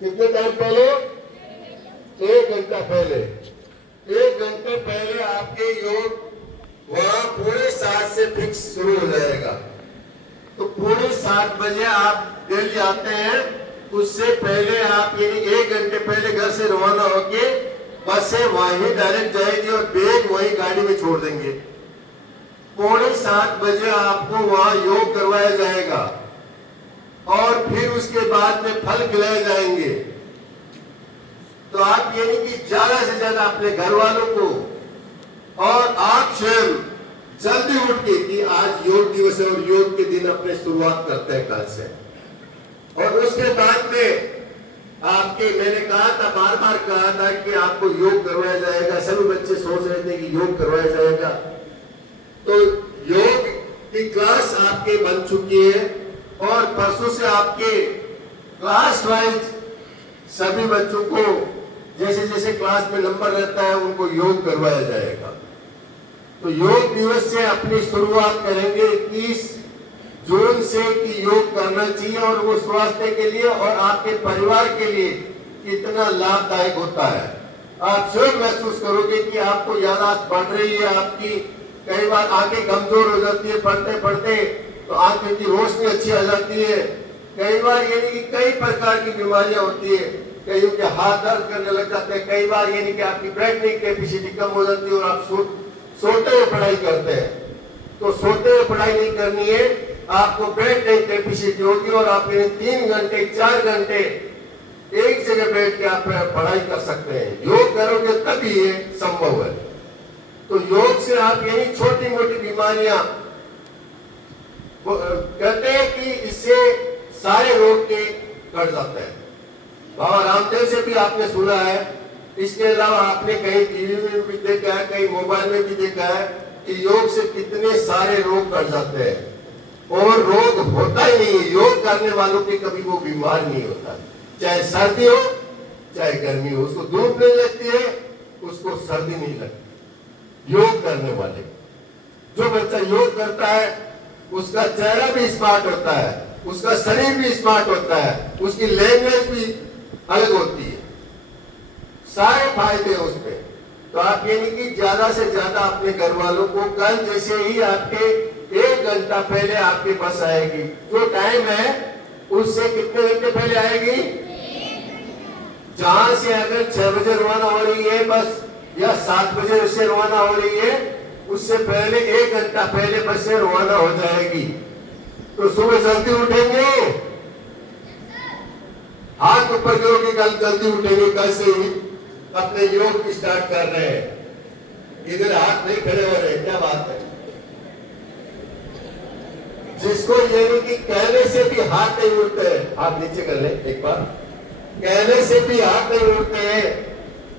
कितने टाइम पहले? 1 घंटा पहले। 1 घंटे पहले आपके योग वहां 6:45 से फिक्स शुरू हो जाएगा। तो 6:45 आप डेली आते हैं, उससे पहले आप यानी 1 घंटे पहले घर से रवाना होके बस से वहीं डायरेक्ट जाएगी और बैग वहीं गाड़ी में छोड़ देंगे। 6:45 आपको वहां योग करवाया जाएगा और फिर उसके बाद में फल खिलाए जाएंगे। तो आप यानी कि ज्यादा से ज्यादा अपने घर वालों को और आप स्वयं जल्दी उठ के कि आज योग दिवस है और योग के दिन अपने शुरुआत करते हैं कल से। और उसके बाद में आपके मैंने कहा था, बार बार कहा था कि आपको योग करवाया जाएगा। सभी बच्चे सोच रहे थे कि योग करवाया जाएगा। तो योग की क्लास आपके बन चुकी है और परसों से आपके क्लास वाइज सभी बच्चों को जैसे जैसे क्लास में नंबर रहता है उनको योग करवाया जाएगा। तो योग दिवस से अपनी शुरुआत करेंगे 21 जून से कि योग करना चाहिए और वो स्वास्थ्य के लिए और आपके परिवार के लिए कितना लाभदायक होता है। आप स्वयं महसूस करोगे कि आपको याददाश्त बढ़ रही है, आपकी कई बार आंखें कमजोर हो जाती है पढ़ते पढ़ते, तो आंखों की रोशनी अच्छी आ जाती है। कई बार यानी कि कई प्रकार की बीमारियां होती है, कईयों के हाथ दर्द करने लग जाते हैं, कई बार यानी कि आपकी बैठने की कैपेसिटी कम हो जाती है और आप सोते हुए पढ़ाई करते हैं। तो सोते हुए पढ़ाई नहीं करनी है, आपको बैठने की कैपेसिटी होगी और आप 3 घंटे 4 घंटे एक जगह बैठ के आप पढ़ाई कर सकते हैं। योग करोगे तभी ये संभव है। तो योग से आप यानी छोटी मोटी बीमारियां कहते हैं कि इससे सारे रोग के कट जाते हैं। बाबा रामदेव से भी आपने सुना है, इसके अलावा आपने कहीं टीवी में भी देखा है, कहीं मोबाइल में भी देखा है कि योग से कितने सारे रोग कट जाते हैं और रोग होता ही नहीं है। योग करने वालों के कभी वो बीमार नहीं होता, चाहे सर्दी हो चाहे गर्मी हो। उसको धूप नहीं लगती है, उसको सर्दी नहीं लगती। योग करने वाले जो बच्चा योग करता है उसका चेहरा भी स्मार्ट होता है, उसका शरीर भी स्मार्ट होता है, उसकी लैंग्वेज भी अलग होती है, सारे फायदे उसमें। तो आप यानी कि ज्यादा से ज्यादा अपने घर वालों को कल जैसे ही आपके 1 घंटा पहले आपके बस आएगी, जो टाइम है उससे कितने घंटे पहले आएगी? जहां से अगर 6 बजे रवाना हो रही है बस या 7 बजे से रवाना हो रही है, उससे पहले 1 घंटा पहले बस से रवाना हो जाएगी। तो सुबह जल्दी उठेंगे, हाथ ऊपर करो कि कल जल्दी उठेंगे, कल से ही अपने योग की स्टार्ट कर रहे हैं। इधर हाथ नहीं खड़े हो रहे, क्या बात है? जिसको यानी कि कहने से भी हाथ नहीं उठते हैं, हाथ नीचे कर ले एक बार, कहने से भी हाथ नहीं उठते हैं,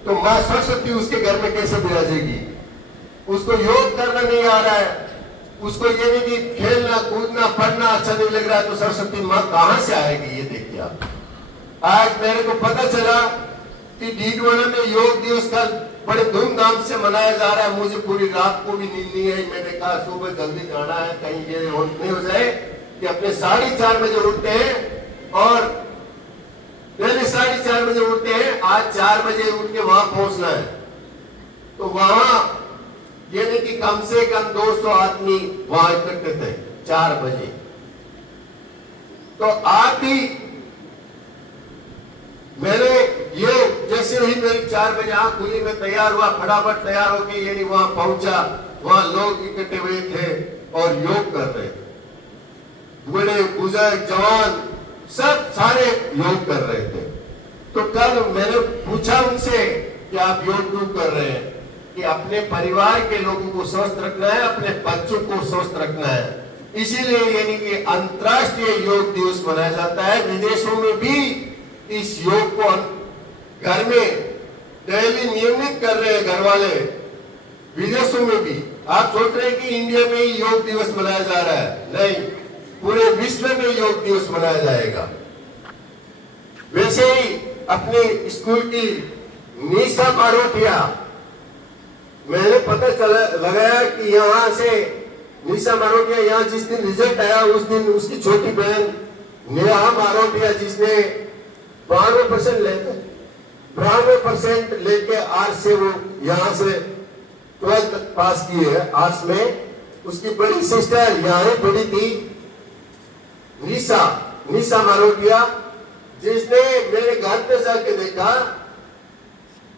तो मां सरस्वती उसके घर में कैसे विराजेगी? उसको योग करना नहीं आ रहा है, उसको ये नहीं कि खेलना कूदना पढ़ना अच्छा नहीं लग रहा है, तो सरस्वती माँ कहां से आएगी? ये देखिए आप। आज मेरे को पता चला कि डीडवाना में योग दिवस का बड़े धूमधाम से मनाया जा रहा है। मुझे पूरी रात को भी नींद नहीं आई। मैंने कहा सुबह जल्दी जाना है, कहीं ये नहीं हो जाए कि अपने 4:30 बजे उठते हैं और पहले 4:30 बजे उठते हैं, आज 4 बजे उठ के वहां पहुंचना है। तो वहां यानी कि कम से कम 200 आदमी वहां इकट्ठे थे 4 बजे। तो आप भी, मैंने ये जैसे ही मेरी 4 बजे आंख खुली, मैं तैयार हुआ, फटाफट तैयार होकर यानी वहां पहुंचा। वहां लोग इकट्ठे हुए थे और योग कर रहे थे, बूढ़े बुजुर्ग जवान सब सारे योग कर रहे थे। तो कल मैंने पूछा उनसे कि आप योग क्यों कर रहे हैं? कि अपने परिवार के लोगों को स्वस्थ रखना है, अपने बच्चों को स्वस्थ रखना है, इसीलिए यानी कि अंतर्राष्ट्रीय योग दिवस मनाया जाता है। विदेशों में भी इस योग को घर में डेली नियमित कर रहे हैं घर वाले, विदेशों में भी। आप सोच रहे हैं कि इंडिया में ही योग दिवस मनाया जा रहा है? नहीं, पूरे विश्व में योग दिवस मनाया जाएगा। वैसे ही अपने स्कूल की निशा मारोटिया, मैंने पता चला लगाया कि यहाँ से निशा मारोटिया, यहाँ जिस दिन रिजल्ट आया उस दिन उसकी छोटी बहन नेहा मारोटिया, जिसने 92% लेते, 92% लेके आर्ट्स से वो यहाँ से 12th पास की है आर्ट्स में। उसकी बड़ी सिस्टर यहाँ ही पढ़ी थी, निशा मारोटिया, जिसने मेरे घर पे जाके देखा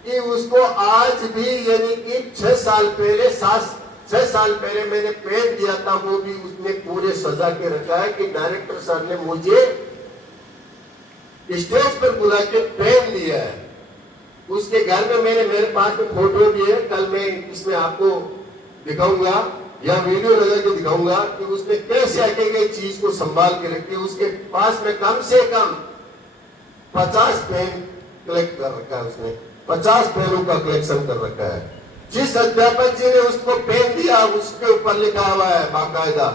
कि उसको आज भी यानी कि 6 साल पहले मैंने पेन दिया था, वो भी उसने पूरे सजा के रखा है कि डायरेक्टर सर ने मुझे स्टेज पर बुला के पेन दिया है। उसके घर में मेरे पास में फोटो भी है, कल मैं इसमें आपको दिखाऊंगा या वीडियो लगा के दिखाऊंगा कि उसने कैसे अकेले चीज को संभाल के रखी। उसके पास में कम से कम 50 पेन कलेक्ट कर रखा है, उसने 50 पेनों का कलेक्शन कर रखा है। जिस अध्यापक जी ने उसको पेन दिया उसके ऊपर लिखा हुआ है बाकायदा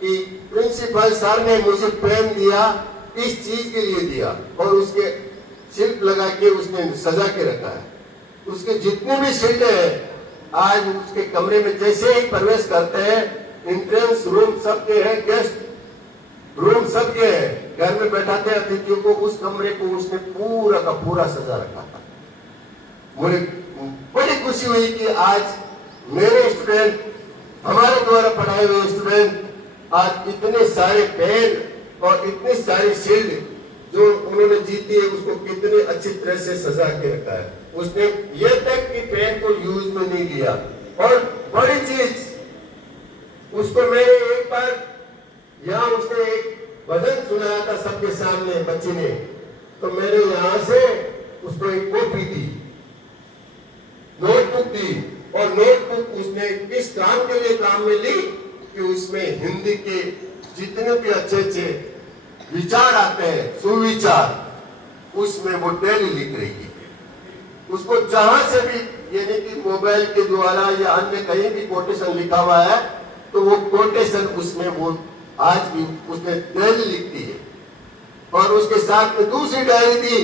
कि प्रिंसिपल सर ने मुझे पेन दिया, इस चीज के लिए दिया, और उसके शिल्प लगा के उसने सजा के रखा है। उसके जितने भी शिल्प है आज उसके कमरे में जैसे ही प्रवेश करते हैं, एंट्रेंस रूम सबके हैं, गेस्ट रूम सबके हैं, घर में बैठाते हैं अतिथियों को, उस कमरे को उसने पूरा का पूरा सजा रखा था। मुझे बड़ी खुशी हुई कि आज मेरे स्टूडेंट, हमारे द्वारा पढ़ाए हुए स्टूडेंट आज इतने सारे पेन और इतनी सारी शील्ड जो उन्होंने जीती है उसको कितने अच्छी तरह से सजा के रखा है। उसने ये तक कि पेन को यूज में नहीं लिया। और बड़ी चीज, उसको मैंने एक बार यहाँ उसने एक भजन सुनाया था सबके सामने बच्ची ने, तो मैंने यहाँ से उसको एक कॉपी दी, नोटबुक दी, और नोटबुक उसने किस काम के लिए काम में ली कि उसमें हिंदी के जितने भी अच्छे अच्छे विचार आते हैं, सुविचार, उसमें वो डेली लिख रही है। उसको जहां से भी यानी कि मोबाइल के द्वारा या अन्य कहीं भी कोटेशन लिखा हुआ है तो वो कोटेशन उसमें वो आज भी उसने डेली लिखती है। और उसके साथ में दूसरी डायरी थी,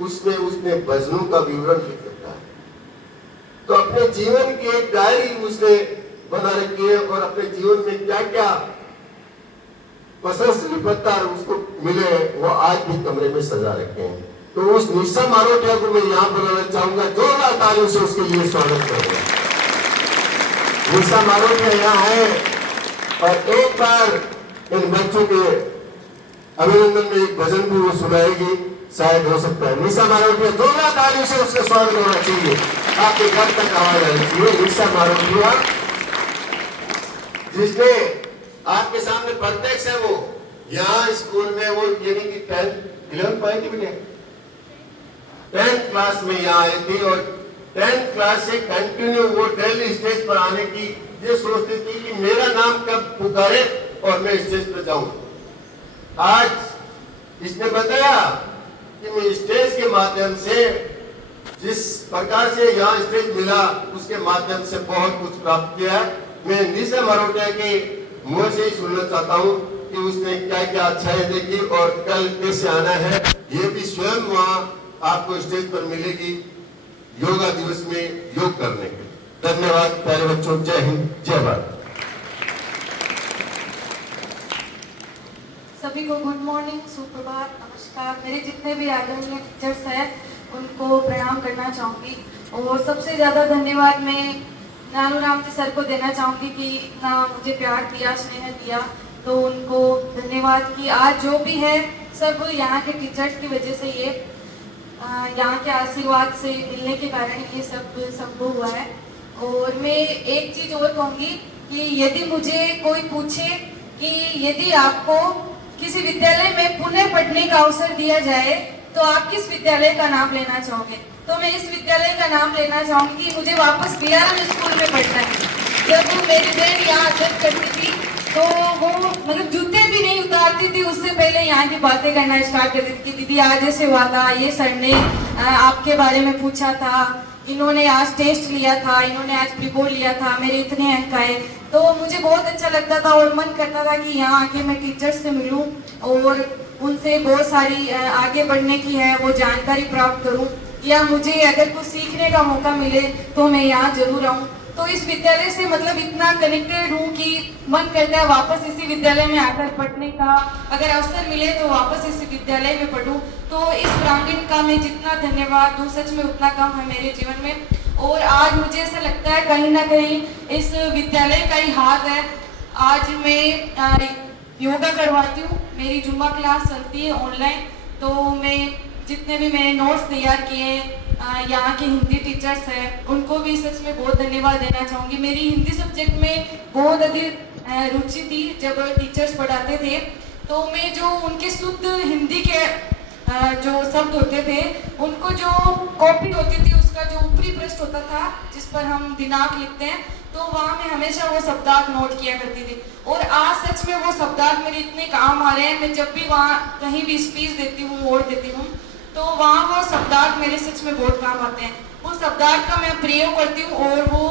उसमें उसने भजनों का विवरण लिख रखा है। तो अपने जीवन की एक डायरी उसने बना रखी है, और अपने जीवन में क्या क्या प्रशंसनीय पत्र उसको मिले वो आज भी कमरे में सजा रखे हैं। तो उस निशा मारोटिया को मैं यहाँ बुलाना चाहूंगा, जोरदार तालियों से उसके लिए स्वागत करूंगा। निशा मारोटिया यहाँ है और एक बार इन बच्चों के अभिनंदन में एक भजन भी वो सुनाएगी, शायद हो सकता है। निशा मारोटिया, जोरदार तालियों से उसका स्वागत होना चाहिए, आपके घर तक आवाज आनी चाहिए। निशा मारोटिया जिसने आपके सामने प्रत्यक्ष है, वो यहाँ स्कूल में वो यानी कि 11th पढ़ी थी बेटे, 10th क्लास में यहाँ आई थी, और 10th क्लास से कंटिन्यू वो डेली स्टेज पर आने की ये सोचती थी कि मेरा नाम कब पुकारे और मैं स्टेज पर जाऊं। आज इसने बताया कि मैं स्टेज के माध्यम से जिस प्रकार से यहाँ स्टेज मिला उसके माध्यम से बहुत कुछ प्राप्त किया। मैं निशा मारोटिया के मुंह से ही सुनना चाहता हूँ कि उसने क्या क्या अच्छाई देखी और कल कैसे आना है, ये भी स्वयं वहाँ आपको स्टेज पर मिलेगी योगा दिवस में योग करने के। धन्यवाद प्यारे बच्चों, जय हिंद, जय भारत। सभी को गुड मॉर्निंग, सुप्रभात, नमस्कार। मेरे जितने भी आदरणीय टीचर्स हैं उनको प्रणाम करना चाहूँगी, और सबसे ज़्यादा धन्यवाद मैं नानूराम जी सर को देना चाहूँगी कि इतना मुझे प्यार दिया, स्नेह दिया, तो उनको धन्यवाद कि आज जो भी है सब यहाँ के टीचर्स की वजह से, ये यहाँ के आशीर्वाद से मिलने के कारण ये सब संभव हुआ है। और मैं एक चीज़ और कहूँगी कि यदि मुझे कोई पूछे कि यदि आपको किसी विद्यालय में पुनः पढ़ने का अवसर दिया जाए तो आप किस विद्यालय का नाम लेना चाहोगे, तो मैं इस विद्यालय का नाम लेना चाहूँगी कि मुझे वापस BRM स्कूल में पढ़ना है। जब मेरी बहन यहाँ अध्ययन करती थी तो वो मतलब जूते भी नहीं उतारती थी, उससे पहले यहाँ की बातें करना स्टार्ट कर देती थी। दीदी आज ऐसे हुआ था, ये सर ने आपके बारे में पूछा था, इन्होंने आज टेस्ट लिया था, इन्होंने आज प्री-बोर्ड लिया था, मेरे इतने अंक आए। तो मुझे बहुत अच्छा लगता था और मन करता था कि यहाँ आके मैं टीचर्स से मिलूँ और उनसे बहुत सारी आगे बढ़ने की है वो जानकारी प्राप्त करूँ, या मुझे अगर कुछ सीखने का मौका मिले तो मैं यहाँ जरूर आऊँ। तो इस विद्यालय से मतलब इतना कनेक्टेड हूँ कि मन करता है वापस इसी विद्यालय में आकर पढ़ने का, अगर अवसर मिले तो वापस इसी विद्यालय में पढ़ूँ। तो इस प्रांगण का मैं जितना धन्यवाद दूँ सच में उतना कम है मेरे जीवन में। और आज मुझे ऐसा लगता है कहीं ना कहीं इस विद्यालय का ही हाथ है। आज मैं योगा करवाती हूँ, मेरी जुम्मा क्लास चलती है ऑनलाइन, तो मैं जितने भी मैंने नोट्स तैयार किए हैं, यहाँ के हिंदी टीचर्स हैं उनको भी सच में बहुत धन्यवाद देना चाहूँगी। मेरी हिंदी सब्जेक्ट में बहुत अधिक रुचि थी जब टीचर्स पढ़ाते थे, तो मैं जो उनके शुद्ध हिंदी के जो शब्द होते थे, उनको जो कॉपी होती थी उसका जो ऊपरी पृष्ठ होता था जिस पर हम दिनांक लिखते हैं, तो वहाँ मैं हमेशा वो शब्दार्थ नोट किया करती थी। और आज सच में वो शब्दार्थ मेरे इतने काम आ रहे हैं, मैं जब भी वहाँ कहीं भी स्पीच देती हूँ, वोट देती हूँ, तो वहाँ वो शब्दार्थ मेरे सच में बहुत काम आते हैं। वो शब्दार्थ का मैं प्रयोग करती हूँ और वो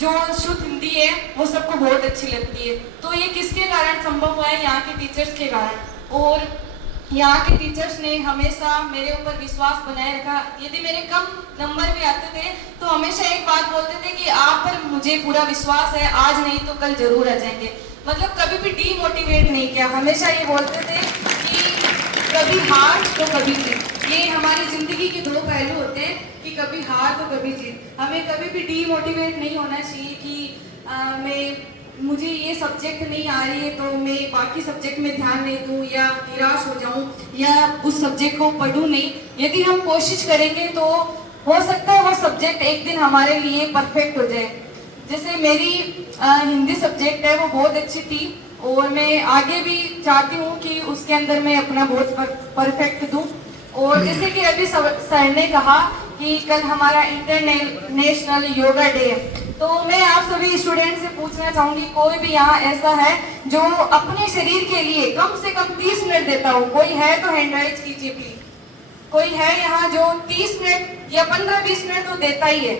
जो शुद्ध हिंदी है वो सबको बहुत अच्छी लगती है। तो ये किसके कारण संभव हुआ है? यहाँ के टीचर्स के कारण। और यहाँ के टीचर्स ने हमेशा मेरे ऊपर विश्वास बनाए रखा। यदि मेरे कम नंबर भी आते थे तो हमेशा एक बात बोलते थे कि आप पर मुझे पूरा विश्वास है, आज नहीं तो कल जरूर आ जाएंगे। मतलब कभी भी डीमोटिवेट नहीं किया, हमेशा ये बोलते थे कि कभी हार तो कभी जीत। ये हमारी जिंदगी के दो पहलू होते हैं कि कभी हार तो कभी जीत। हमें कभी भी डीमोटिवेट नहीं होना चाहिए कि मुझे ये सब्जेक्ट नहीं आ रही है तो मैं बाकी सब्जेक्ट में ध्यान नहीं दूँ या निराश हो जाऊँ या उस सब्जेक्ट को पढ़ूँ नहीं। यदि हम कोशिश करेंगे तो हो सकता है वो सब्जेक्ट एक दिन हमारे लिए परफेक्ट हो जाए। जैसे मेरी हिंदी सब्जेक्ट है वो बहुत अच्छी थी और मैं आगे भी चाहती हूँ कि उसके अंदर मैं अपना बहुत परफेक्ट दूँ। और जैसे कि अभी सर ने कहा कि कल हमारा इंटरनेशनल योगा डे है, तो मैं आप सभी स्टूडेंट से पूछना चाहूंगी, कोई भी यहाँ ऐसा है जो अपने शरीर के लिए कम से कम 30 मिनट देता हो? कोई है तो हैंड राइज कीजिए प्लीज। कोई है यहाँ जो 30 मिनट या 15-20 मिनट तो देता ही है?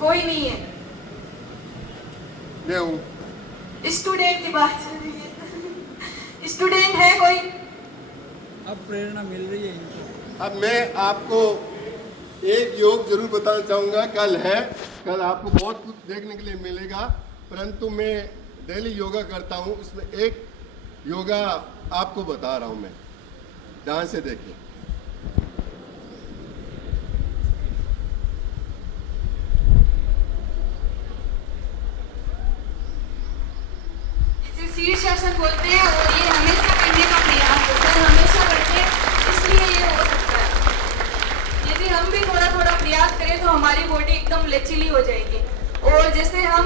कोई नहीं है। स्टूडेंट की बात चल रही है। स्टूडेंट है कोई? अब प्रेरणा मिल रही है इनको। अब मैं आपको एक योग जरूर बताना चाहूँगा। कल आपको बहुत कुछ देखने के लिए मिलेगा, परंतु मैं डेली योगा करता हूँ, उसमें एक योगा आपको बता रहा हूँ मैं। ध्यान से देखिए। इसे शीर्षासन बोलते हैं और ये हमेशा करने का प्रयास होता है, हमेशा करते हैं, इसलिए ये हो सकता है। यदि हम भी थोड़ा थोड़ा प्रयास करें तो हमारी बॉडी एकदम लचीली हो जाएगी। और जैसे हम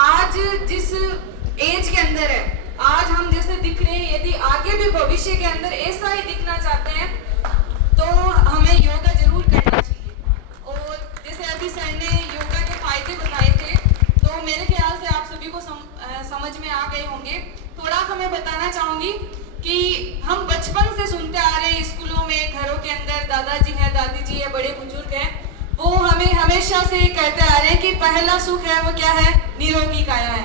आज जिस एज के अंदर है, आज हम जैसे दिख रहे हैं, यदि आगे भी भविष्य के अंदर ऐसा ही दिखना चाहते हैं तो हमें योगा जरूर करना चाहिए। और जैसे अभी सर ने योगा के फायदे बताए थे, तो मेरे ख्याल से आप सभी को समझ में आ गए होंगे। थोड़ा सा मैं बताना चाहूंगी कि हम बचपन से सुनते आ रहे हैं, स्कूलों में, घरों के अंदर दादाजी है, दादी जी है, बड़े बुजुर्ग हैं, वो हमें हमेशा से कहते आ रहे हैं कि पहला सुख है वो क्या है? निरोगी काया है।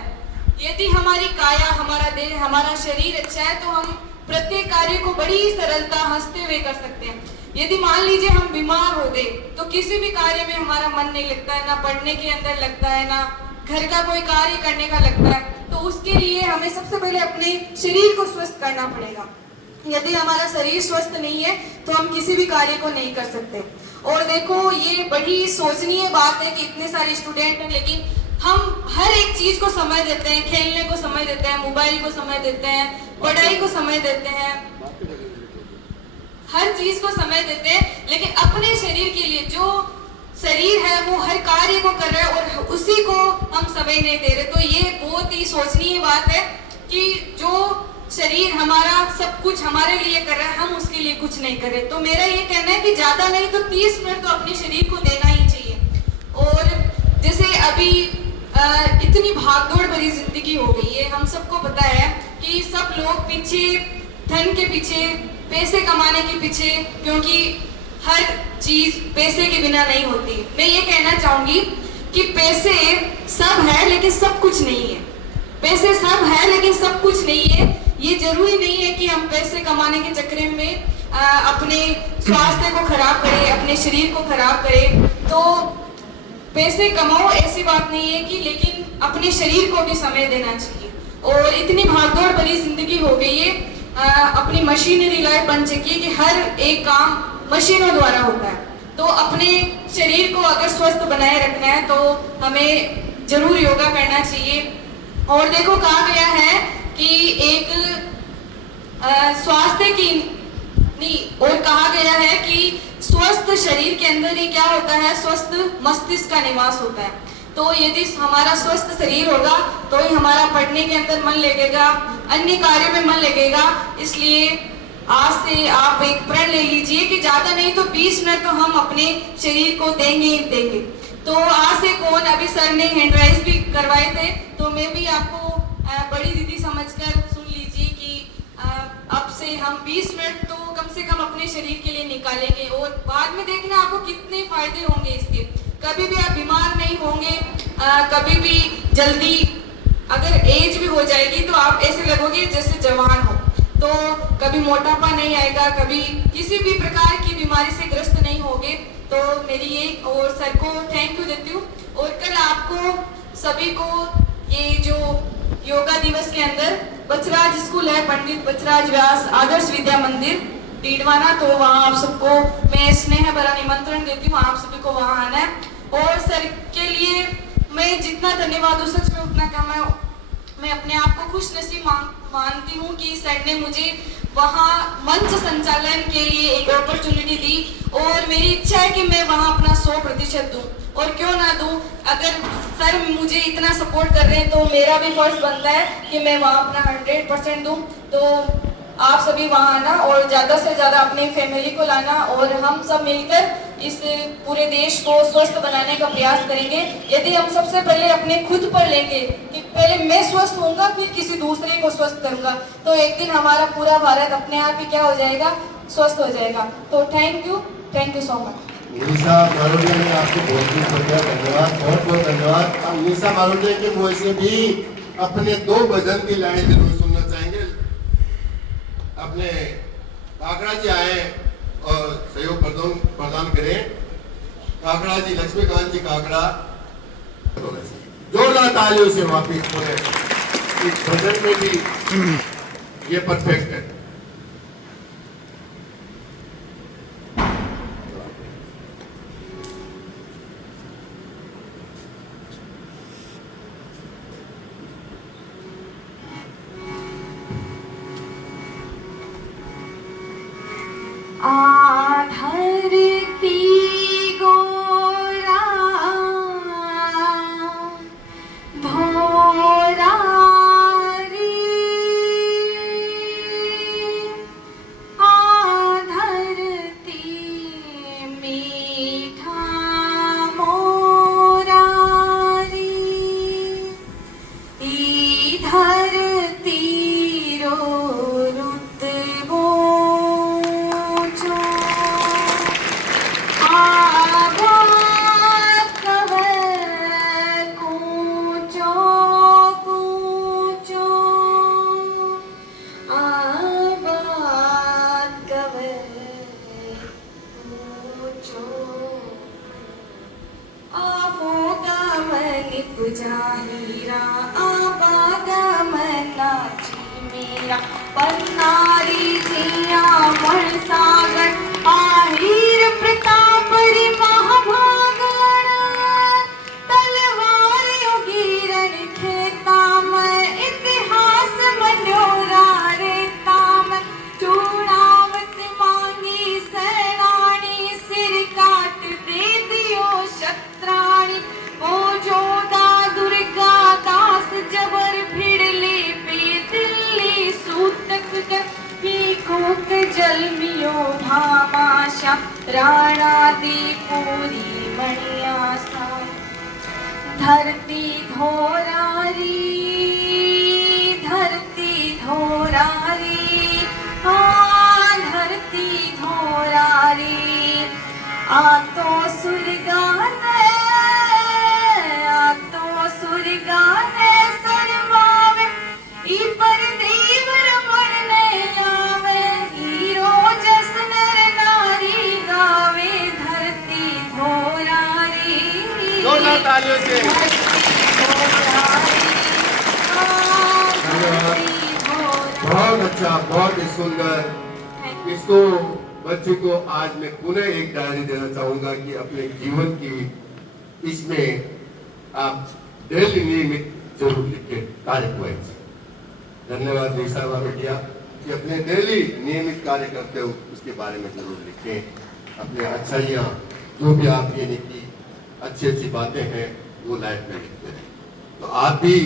यदि हमारी काया, हमारा देह, हमारा शरीर अच्छा है तो हम प्रत्येक कार्य को बड़ी सरलता हंसते हुए कर सकते हैं। यदि मान लीजिए हम बीमार हो गए तो किसी भी कार्य में हमारा मन नहीं लगता है, ना पढ़ने के अंदर लगता है, ना घर का कोई कार्य करने का लगता है। तो उसके लिए हमें सबसे पहले अपने शरीर को स्वस्थ करना पड़ेगा। यदि हमारा शरीर स्वस्थ नहीं है तो हम किसी भी कार्य को नहीं कर सकते। और देखो, ये बड़ी सोचनीय बात है कि इतने सारे स्टूडेंट हैं, लेकिन हम हर एक चीज को समय देते हैं, खेलने को समय देते हैं, मोबाइल को समय देते हैं, पढ़ाई को समय देते हैं, हर चीज को समय देते हैं, लेकिन अपने शरीर के लिए जो शरीर है वो हर कार्य को कर रहा है और उसी को हम समय नहीं दे रहे। तो ये बहुत ही सोचनीय बात है कि जो शरीर हमारा सब कुछ हमारे लिए कर रहा है, हम उसके लिए कुछ नहीं कर रहे। तो मेरा ये कहना है कि ज्यादा नहीं तो 30 मिनट तो अपने शरीर को देना ही चाहिए। और जैसे अभी इतनी भागदौड़ भरी जिंदगी हो गई है, हम सबको पता है कि सब लोग पीछे, धन के पीछे, पैसे कमाने के पीछे, क्योंकि हर चीज पैसे के बिना नहीं होती। मैं ये कहना चाहूंगी कि पैसे सब है लेकिन सब कुछ नहीं है। पैसे सब है लेकिन सब कुछ नहीं है। ये जरूरी नहीं है कि हम पैसे कमाने के चक्कर में अपने स्वास्थ्य को खराब करें, अपने शरीर को खराब करें। तो पैसे कमाओ ऐसी बात नहीं है कि, लेकिन अपने शरीर को भी समय देना चाहिए। और इतनी भागदौड़ भरी जिंदगी हो गई है, अपनी मशीनरी लाइफ बन चुकी है कि हर एक काम मशीनों द्वारा होता है। तो अपने शरीर को अगर स्वस्थ बनाए रखना है तो हमें जरूर योगा करना चाहिए। और देखो कहा गया है कि एक स्वास्थ्य की नहीं, और कहा गया है कि स्वस्थ शरीर के अंदर ही क्या होता है, स्वस्थ मस्तिष्क का निवास होता है। तो यदि हमारा स्वस्थ शरीर होगा तो ही हमारा पढ़ने के अंदर मन लगेगा, अन्य कार्यों में मन लगेगा। इसलिए आज से आप एक प्रण ले लीजिए कि ज्यादा नहीं तो 20 मिनट तो हम अपने शरीर को देंगे ही देंगे। तो आज से कौन, अभी सर ने हैंड राइज भी करवाए थे, तो मैं भी आपको बड़ी दीदी समझकर सुन लीजिए कि अब से हम 20 मिनट तो कम से कम अपने शरीर के लिए निकालेंगे और बाद में देखना आपको कितने फायदे होंगे इसके। कभी भी आप बीमार नहीं होंगे, कभी भी जल्दी अगर एज भी हो जाएगी तो आप ऐसे लगोगे जैसे जवान हो। तो कभी मोटापा नहीं आएगा, कभी किसी भी प्रकार की बीमारी से ग्रस्त नहीं होगे। तो मेरी ये और सर को थैंक यू देती हूँ। और कल आपको सभी को ये जो योगा दिवस के अंदर बचराज स्कूल है, पंडित बचराज व्यास आदर्श विद्या मंदिर डीडवाना, तो वहाँ आप सबको मैं स्नेह भरा निमंत्रण देती हूँ, आप सभी को वहाँ आना है। और सर के लिए मैं जितना धन्यवाद हूँ सच में उतना कम है। मैं अपने आप को खुश नसीब मानती हूँ कि सर ने मुझे वहाँ मंच संचालन के लिए एक अपॉर्चुनिटी दी और मेरी इच्छा है कि मैं वहाँ अपना 100% दूँ, और क्यों ना दूँ। अगर सर मुझे इतना सपोर्ट कर रहे हैं तो मेरा भी फर्ज बनता है कि मैं वहाँ अपना 100% दूँ। तो आप सभी वहाँ आना और ज़्यादा से ज़्यादा अपनी फैमिली को लाना और हम सब मिलकर इस पूरे देश को स्वस्थ बनाने का प्रयास करेंगे। यदि हम सबसे पहले अपने खुद पर लेंगे कि पहले मैं स्वस्थ होऊंगा फिर किसी दूसरे को स्वस्थ करूंगा, तो एक दिन हमारा पूरा भारत अपने आप ही क्या हो जाएगा, स्वस्थ हो जाएगा। तो थैंक यू सो मच। निशा मारोडिया ने आपको बहुत धन्यवाद, बहुत बहुत धन्यवाद। निशा मारोडिया के मुंह से भी अपने 2 भजन की लाइन जरूर सुनना चाहेंगे। अपने काकड़ा जी आए और सहयोग प्रदान करें। काकड़ा जी, लक्ष्मीकांत जी काकड़ा, जोरदार तालियों से वापिस बोले। इस भजन में भी ये परफेक्ट है। धरती गोरा भोरा रे, धरती मीठा मोरा रे, ई धरती रो रुतबो हीरा आवागमन नाची मेरा पन्नारी जिया मण सागर आहीर प्रताप रि महाभागण तलवार योगीरन खेता में इतिहास मनोरा रेता में चूड़ावत मांगी सेनानी सिर काट दे दियो शत्राणी ओ जोधा दुर्गा दास जबर भिड़ले पे दिल्ली सूतक की कोक जलमियो भामाशा राणा दी पूरी मणियासा धरती धोरारी हाँ धरती धोरारी आ तो सुरगाने सरवावे ई पर देव रमण ने आवे हीरो जस नर नारी गावे धरती धोरारी। जोरदार तालियों से। बहुत अच्छा, बहुत ही सुंदर। इसको बच्चे को आज मैं पुनः एक डायरी देना चाहूंगा कि अपने जीवन की इसमें आप डेली नियमित जरूर लिखें कार्य को। धन्यवाद निशा बेटिया कि अपने डेली नियमित कार्य करते हो उसके बारे में जरूर लिखें। अपने अच्छाइयाँ जो भी आप यानी कि अच्छी अच्छी बातें हैं वो लाइफ में लिखते हैं। तो आप भी